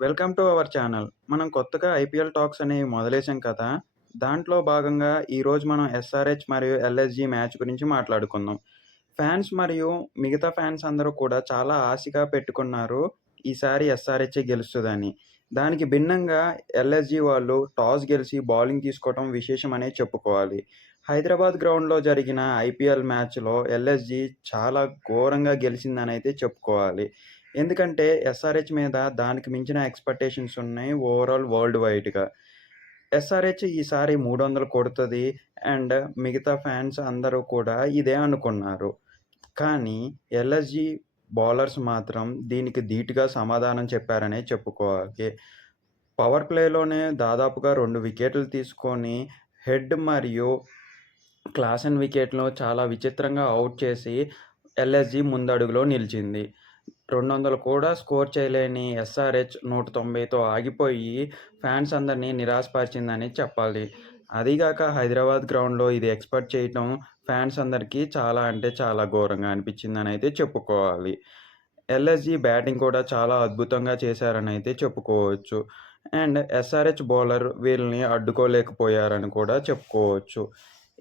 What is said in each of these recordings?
Welcome to our channel. మనం కొత్తగా IPL talks అనేవి మొదలేసాం కదా! దాంట్లో భాగంగా ఈరోజు మనం ఎస్ఆర్‌హెచ్ మరియు ఎల్ఎస్‌జీ మ్యాచ్ గురించి మాట్లాడుకుందాం. ఫ్యాన్స్ మరియు మిగతా ఫ్యాన్స్ అందరూ కూడా చాలా ఆశగా పెట్టుకున్నారు ఈసారి ఎస్ఆర్హెచ్ఏ గెలుస్తుందని దానికి భిన్నంగా ఎల్ఎస్‌జీ వాళ్ళు టాస్ గెలిచి బౌలింగ్ తీసుకోవడం విశేషమనే చెప్పుకోవాలి. హైదరాబాద్ గ్రౌండ్‌లో జరిగిన ఐపీఎల్ మ్యాచ్‌లో ఎల్ఎస్‌జీ చాలా ఘోరంగా గెలిచిందనైతే చెప్పుకోవాలి. ఎందుకంటే ఎస్ఆర్‌హెచ్ మీద దానికి మించిన ఎక్స్‌పెక్టేషన్స్ ఉన్నాయి ఓవరాల్ వరల్డ్ వైడ్‌గా. ఎస్ఆర్‌హెచ్ ఈసారి మూడు వందలు కొడుతుంది అండ్ మిగతా ఫ్యాన్స్ అందరూ కూడా ఇదే అనుకున్నారు. కానీ ఎల్ఎస్‌జీ బౌలర్స్ మాత్రం దీనికి ధీటుగా సమాధానం చెప్పారనే చెప్పుకోవాలి. పవర్ ప్లేలోనే దాదాపుగా రెండు వికెట్లు తీసుకొని హెడ్ మరియు క్లాసన్ వికెట్లు చాలా విచిత్రంగా అవుట్ చేసి ఎల్ఎస్‌జీ ముందడుగులో నిలిచింది. 200 కూడా స్కోర్ చేయలేని ఎస్ఆర్‌హెచ్ 190తో ఆగిపోయి ఫ్యాన్స్ అందరిని నిరాశపరిచిందని చెప్పాలి. అదీగాక హైదరాబాద్ గ్రౌండ్‌లో ఇది ఎక్స్‌పెక్ట్ చేయటం ఫ్యాన్స్ అందరికీ చాలా అంటే చాలా ఘోరంగా అనిపించిందని అయితే చెప్పుకోవాలి. ఎల్ఎస్జి బ్యాటింగ్ కూడా చాలా అద్భుతంగా చేశారనైతే చెప్పుకోవచ్చు. అండ్ ఎస్ఆర్‌హెచ్ బౌలర్ వీళ్ళని అడ్డుకోలేకపోయారని కూడా చెప్పుకోవచ్చు.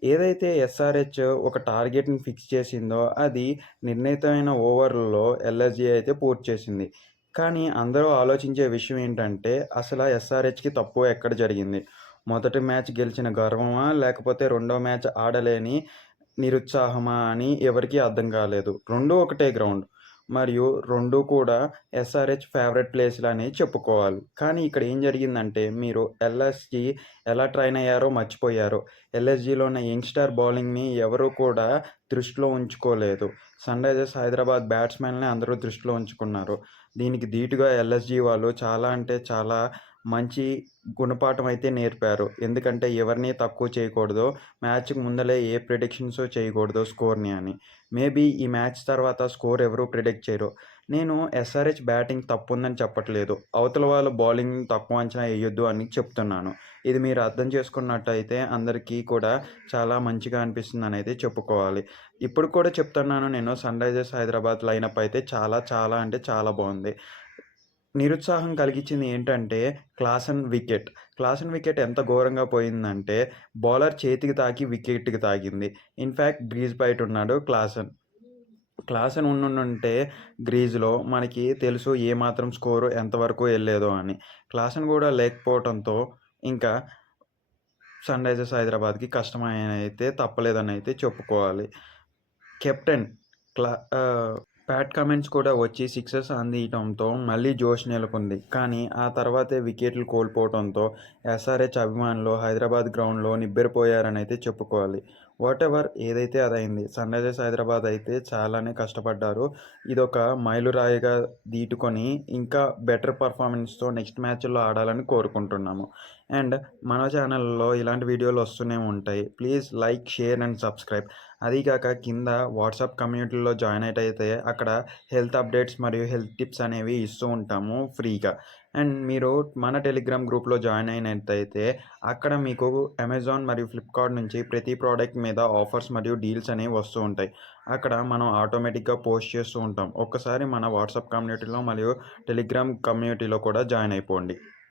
ఏదైతే ఎస్ఆర్‌హెచ్ ఒక టార్గెట్‌ని ఫిక్స్ చేసిందో అది నిర్ణీతమైన ఓవర్లలో ఎల్ఎస్‌జీ అయితే పూర్తి చేసింది. కానీ అందరూ ఆలోచించే విషయం ఏంటంటే అసల ఎస్ఆర్‌హెచ్‌కి తప్పు ఎక్కడ జరిగింది? మొదటి మ్యాచ్ గెలిచిన గర్వమా? లేకపోతే రెండో మ్యాచ్ ఆడలేని నిరుత్సాహమా అని ఎవరికీ అర్థం కాలేదు. రెండూ ఒకటే గ్రౌండ్. మరియు రెండూ కూడా ఎస్ఆర్‌హెచ్ ఫేవరెట్ ప్లేస్లు అని చెప్పుకోవాలి. కానీ ఇక్కడ ఏం జరిగిందంటే మీరు ఎల్ఎస్జి ఎలా ట్రైన్ అయ్యారో మర్చిపోయారు. ఎల్ఎస్‌జీలో ఉన్న యంగ్స్టార్ బౌలింగ్‌ని ఎవరు కూడా దృష్టిలో ఉంచుకోలేదు. సన్‌రైజర్స్ హైదరాబాద్ బ్యాట్స్‌మెన్‌ని అందరూ దృష్టిలో ఉంచుకున్నారు. దీనికి ధీటుగా ఎల్ఎస్‌జీ వాళ్ళు చాలా అంటే చాలా మంచి గుణపాఠం అయితే నేర్పారు. ఎందుకంటే ఎవరిని తక్కువ చేయకూడదు. మ్యాచ్‌కి ముందలే ఏ ప్రిడిక్షన్స్ చేయకూడదు స్కోర్‌ని అని. మేబీ ఈ మ్యాచ్ తర్వాత స్కోర్ ఎవరు ప్రిడిక్ట్ చేయరు. నేను ఎస్ఆర్‌హెచ్ బ్యాటింగ్ తప్పుందని చెప్పట్లేదు. అవతల వాళ్ళు బౌలింగ్ తక్కువ అంచనా వేయొద్దు అని చెప్తున్నాను. ఇది మీరు అర్థం చేసుకున్నట్టయితే అందరికీ కూడా చాలా మంచిగా అనిపిస్తుంది అనేది చెప్పుకోవాలి. ఇప్పుడు కూడా చెప్తున్నాను నేను సన్‌రైజర్స్ హైదరాబాద్ లైనప్ అయితే చాలా చాలా అంటే చాలా బాగుంది నిరుత్సాహం కలిగించింది ఏంటంటే క్లాసెన్ వికెట్. క్లాసెన్ వికెట్ ఎంత ఘోరంగా పోయిందంటే బౌలర్ చేతికి తాకి వికెట్‌కి తాకింది. ఇన్ఫ్యాక్ట్ గ్రీజ్ బయట ఉన్నాడు క్లాసెన్. క్లాసెన్ ఉండుంటే గ్రీజ్‌లో మనకి తెలుసు ఏ మాత్రం స్కోరు ఎంతవరకు వెళ్ళేదో అని. క్లాసన్ కూడా లేకపోవడంతో ఇంకా సన్‌రైజర్స్ హైదరాబాద్‌కి కష్టమైన అయితే తప్పలేదని అయితే చెప్పుకోవాలి. కెప్టెన్ క్లా ప్యాట్ కమెంట్స్ కూడా వచ్చి సిక్సెస్ అందియటంతో మళ్ళీ జోష్ నెలకొంది. కానీ ఆ తర్వాతే వికెట్లు కోల్పోవటంతో ఎస్ఆర్‌హెచ్ అభిమానులు హైదరాబాద్ గ్రౌండ్‌లో నివ్వెరపోయారనైతే చెప్పుకోవాలి. వాటెవర్ ఏదైతే అదైంది. సన్‌రైజర్స్ హైదరాబాద్ అయితే చాలానే కష్టపడ్డారు. ఇదొక మైలురాయిగా దీటుకొని ఇంకా బెటర్ పర్ఫార్మెన్స్తో నెక్స్ట్ మ్యాచ్లో ఆడాలని కోరుకుంటున్నాము. అండ్ మన ఛానల్‌లో ఇలాంటి వీడియోలు వస్తూనే ఉంటాయి. Please like, share and subscribe. అదీకాక కింద వాట్సాప్ కమ్యూనిటీలో జాయిన్ అయితే అక్కడ హెల్త్ అప్డేట్స్ మరియు హెల్త్ టిప్స్ అనేవి ఇస్తూ ఉంటాము ఫ్రీగా. అండ్ మీరు మన టెలిగ్రామ్ గ్రూప్‌లో జాయిన్ అయినట్టయితే అక్కడ మీకు అమెజాన్ మరియు ఫ్లిప్‌కార్ట్ నుంచి ప్రతి ప్రోడక్ట్ మీద ఆఫర్స్ మరియు డీల్స్ అనేవి వస్తూ ఉంటాయి. అక్కడ మనం ఆటోమేటిక్‌గా పోస్ట్ చేస్తూ ఉంటాం. ఒక్కసారి మన వాట్సాప్ కమ్యూనిటీలో మరియు టెలిగ్రామ్ కమ్యూనిటీలో కూడా జాయిన్ అయిపోండి.